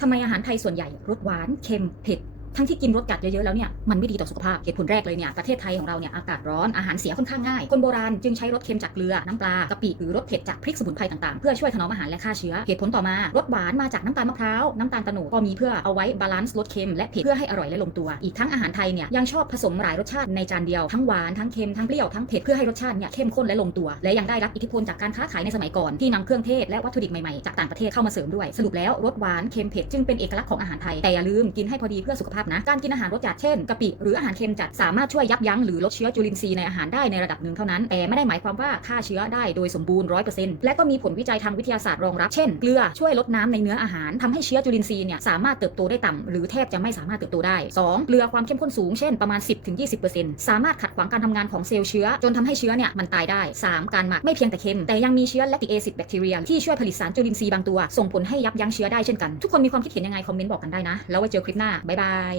ทำไมอาหารไทยส่วนใหญ่รสหวาน เค็ม เผ็ด ทั้งที่กินรสจัดเยอะๆแล้วเนี่ยมันไม่ดีต่อสุขภาพเหตุผลแรกเลยเนี่ยประเทศไทยของเราเนี่ยอากาศร้อนอาหารเสียค่อนข้างง่ายคนโบราณจึงใช้รสเค็มจากเกลือน้ำปลากะปิหรือรสเผ็ดจากพริกสมุนไพรต่างๆ เพื่อช่วยถนอมอาหารและฆ่าเชื้อเหตุผลต่อมารสหวานมาจากน้ำตาลมะพร้าวน้ำตาลตะโนดก็มีเพื่อเอาไว้บาลานซ์รสเค็มและเผ็ดเพื่อให้อร่อยและลงตัว อีกทั้งอาหารไทยเนี่ยยังชอบผสมหลายรสชาติในจานเดียวทั้งหวานทั้งเค็มทั้งเปรี้ยวทั้งเผ็ดเพื่อให้รสชาติเนี่ยเข้มข้นและลงตัว และยังได้รับอิทธิพลจากการค้าขายในสมัยก่อนที่นำเครื่องเทศและวัตถุดิบใหม่ๆจากต่างประเทศเข้ามาเสริมด้วยสรุปแล้วรสหวานเค็มเผ็ดจึงเป็นเอกลักษณ์ของอาหารไทยแต่อย่าลืมกินให้พอดีเพื่อสุขภาพนะ การกินอาหารรสจัดเช่นกะปิหรืออาหารเค็มจัดสามารถช่วยยับยั้งหรือลดเชื้อจุลินทรีย์ในอาหารได้ในระดับหนึ่งเท่านั้น แต่ไม่ได้หมายความว่าฆ่าเชื้อได้โดยสมบูรณ์ร้อยเปอร์เซ็นต์และก็มีผลวิจัยทางวิทยาศาสตร์รองรับ เช่น เกลือช่วยลดน้ำในเนื้ออาหารทำให้เชื้อจุลินทรีย์เนี่ยสามารถเติบโตได้ต่ำหรือแทบจะไม่สามารถเติบโตได้ 2. เกลือความเข้มข้นสูงเช่นประมาณ 10-20%สามารถขัดขวางการทำงานของเซลล์เชื้อ จนทำให้เชื้อเนี่ยมันตายได้ 3. การหมักไม่เพียงแต่เค็มแต่ยังมีเชื้อแลคติกแอซิดแบคทีเรียที่ช่วยผลิตสารจุลินทรีย์บางตัว ส่งผลให้ยับยั้งเชื้อได้เช่นกัน ทุกคนมีความคิดเห็นยังไงคอมเมนต์บอกกันได้นะ แล้วไว้เจอคลิปหน้าบ๊ายบาย